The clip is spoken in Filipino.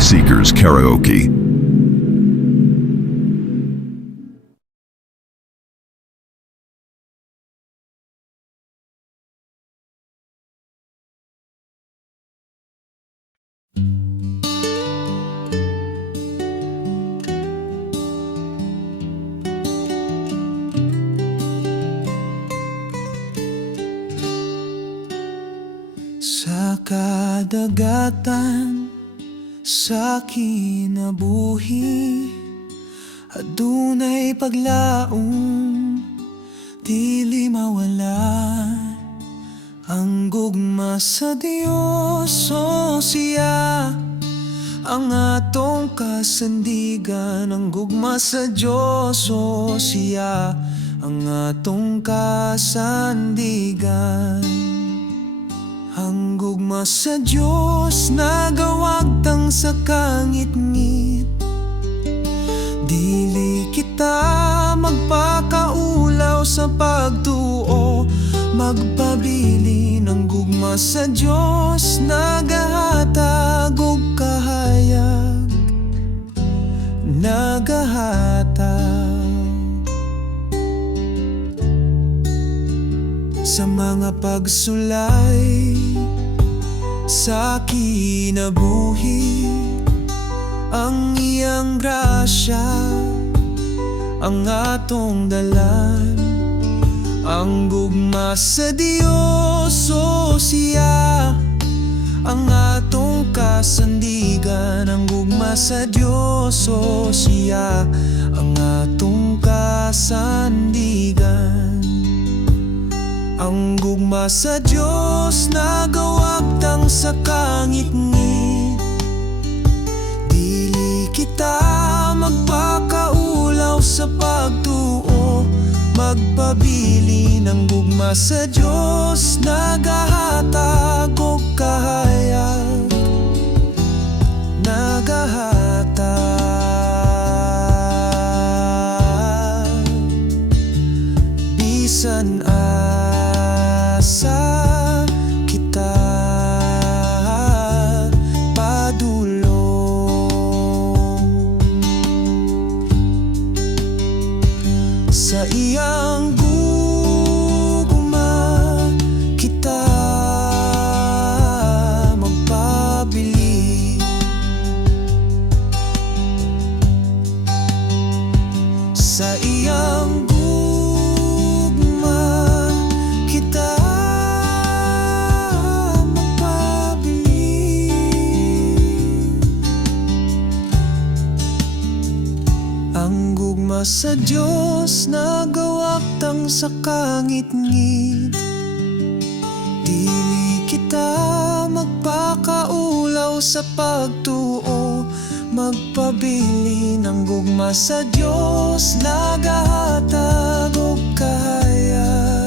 Seekers Karaoke. Sa kadagatan, sa kinabuhi, adunay paglaong dili mawala. Ang gugma sa Dios, o siya ang atong kasandigan. Ang gugma sa Diyos, o siya ang atong kasandigan. Ang gugma sa Diyos nagawagtang sa kangit-ngit. Dili kita magpakaulaw sa pagtuo, magpabili ng gugma sa Diyos nagahatag og kahayag, nagahatag sa mga pagsulay sa kinabuhi. Ang iyang grasya ang atong dalan. Ang gugma sa Dios, o siya ang atong kasandigan. Ang gugma sa Dios, o siya ang atong kasandigan. Ang gugma sa Diyos nagawagtang sa kangit-ngit. Dili kita magpakaulaw sa pagtuo, magpabili ng gugma sa Diyos nagahatag og kahayag, nagahatag bisan asa kita padulong. Sa iyang gugma kita magpabili. Sa iyang sa Diyos nagawagtang sa kangit-ngit. Dili kita magpakaulaw sa pagtuo, magpabili ng gugma sa Diyos nagahatag og kahayag.